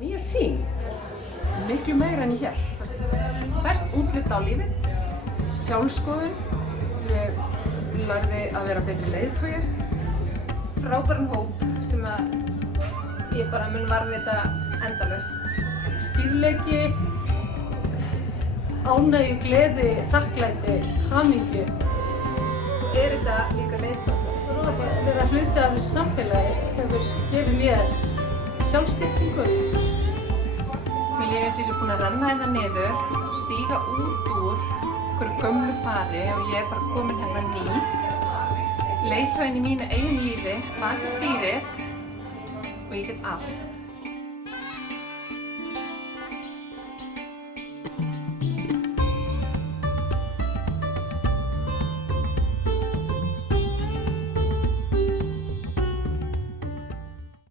nýja sýn, miklu meira en ég hélt. Fæst útlit á lífið, sjálfskoðun, ég lærði að vera betri leiðtogi. Frábæran hóp sem að ég bara mun varðveita endalaust. Skýrleiki, ánægju, gleði, þakklæti, hamingju. Svo þetta líka leiðtogi. Að vera hluti af þessu samfélagi hefur gefið mér sjálfstyrkingu. Mér líður eins og ég sé búin að renna hérna niður og stíga út úr einhverju gömlu fari og ég er bara komin hérna ný. Leiðtoginn í mínu eigin lífi, baki stýrið og ég get allt.